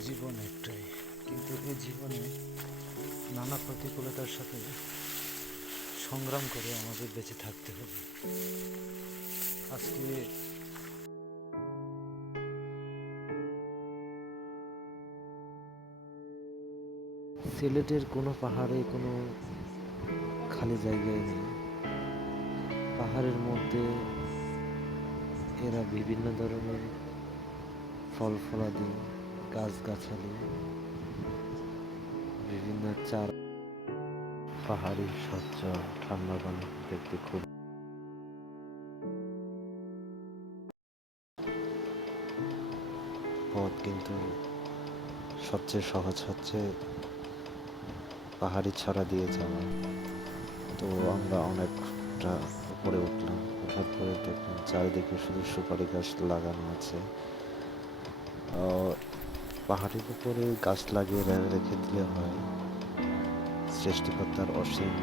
জীবন একটাই। কিন্তু এই জীবনে নানা প্রতিকূলতার সাথে সংগ্রাম করে আমাদের বেঁচে থাকতে হবে। আজকে সিলেটের কোনো পাহাড়ে কোনো খালি জায়গায় নেই। পাহাড়ের মধ্যে এরা বিভিন্ন ধরনের ফল ফলাদি গাছগাছালি, বিভিন্ন চার পাহাড়ি স্বচ্ছ ঠান্ডা পানি দেখতে খুব পথ কিন্তু সবচেয়ে সহজ হচ্ছে পাহাড়ি ছড়া দিয়ে যাওয়া। তো আমরা অনেকটা উপরে উঠলাম ওঠার পরে দেখলাম চারিদিকে শুধু সুপারি গাছ লাগানো আছে। পাহাড়ের উপরে গাছ লাগিয়ে রেখে দিলে হয়। সৃষ্টিকর্তার অসীম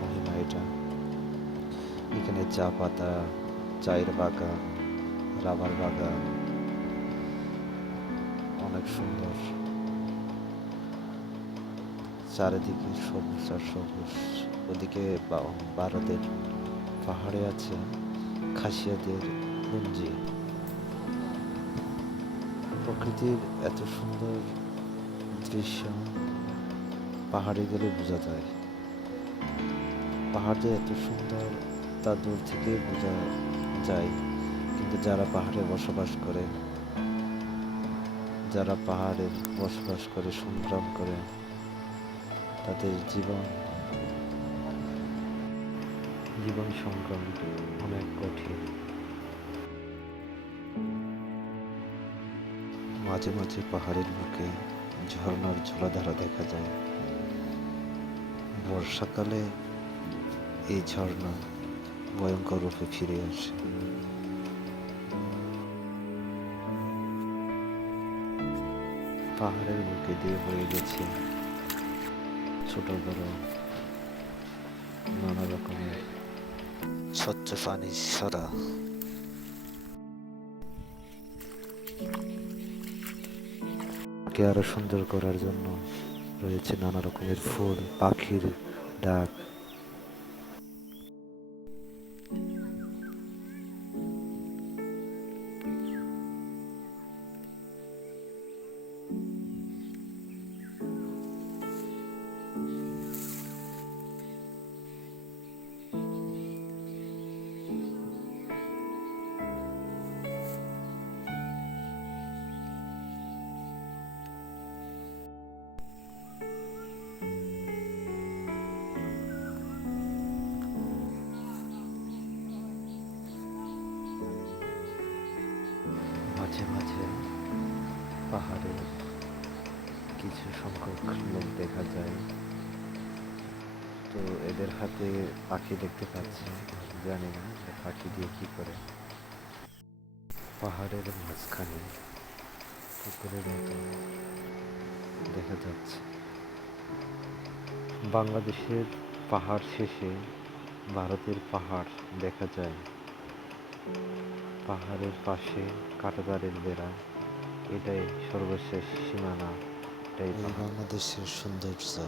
মহিমা এটা এখানে চা পাতা, চায়ের বাগান, রাবার বাগান। অনেক সুন্দর। চারিদিকে সবুজ আর সবুজ। ওদিকে ভারতের পাহাড়ে আছে খাসিয়াদের পুঞ্জি। প্রকৃতির এত সুন্দর দৃশ্য পাহাড়ে গেলে বোঝা যায়। পাহাড় যে এত সুন্দর তা দূর থেকে বোঝা যায়। কিন্তু যারা পাহাড়ে বসবাস করে, যারা পাহাড়ে বসবাস করে, সংগ্রাম করে, তাদের জীবন জীবন সংগ্রাম অনেক কঠিন। মাঝে মাঝে পাহাড়ের বুকে ঝর্ণার ঝোলাধারা দেখা যায়। বর্ষাকালে এই ঝর্ণা ভয়ঙ্কর রূপে ফিরে আসে। পাহাড়ের বুকে দিয়ে হয়ে গেছে ছোট বড় নানা রকমের স্বচ্ছ পানি ছড়া কে আরও সুন্দর করার জন্য রয়েছে নানা রকমের ফুল পাখির ডাক মাঝে পাহাড়ে কিছু সংখ্যক লোক দেখা যায়। তো এদের হাতে পাখি দেখতে পাচ্ছি। জানি না পাখি দিয়ে কি করে। পাহাড়ের মাঝখানে পুকুরের মতো দেখা যাচ্ছে। বাংলাদেশের পাহাড় শেষে ভারতের পাহাড় দেখা যায়। পাহাড়ের পাশে কাঁটাতারের বেড়া। এটাই সর্বশেষ সীমানা এটাই বাংলাদেশের সৌন্দর্য।